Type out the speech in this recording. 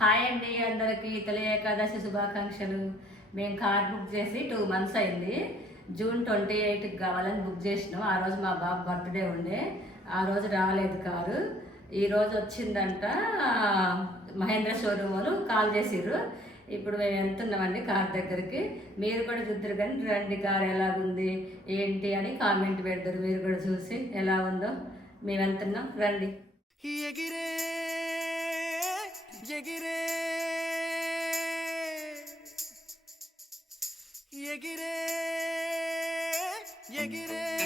Hi అండి అందరికీ తొలి ఏకాదశి శుభాకాంక్షలు. మేము కార్ బుక్ చేసి టూ మంత్స్ అయింది. జూన్ ట్వంటీ ఎయిట్కి కావాలని బుక్ చేసినాం. ఆ రోజు మా బాబు బర్త్డే ఉండే. ఆ రోజు రాలేదు కారు. ఈ రోజు వచ్చిందంట మహేంద్ర షోరూమ్ వాళ్ళు కాల్ చేసిర్రు. ఇప్పుడు మేము వెళ్తున్నామండి కార్ దగ్గరికి. మీరు కూడా చూద్దరు కానీ రండి కార్ ఎలా ఉంది ఏంటి అని కామెంట్ పెడతారు. మీరు కూడా చూసి ఎలా ఉందో మేము వెళ్తున్నాం. రండి. Yegire. Yegire. Yegire.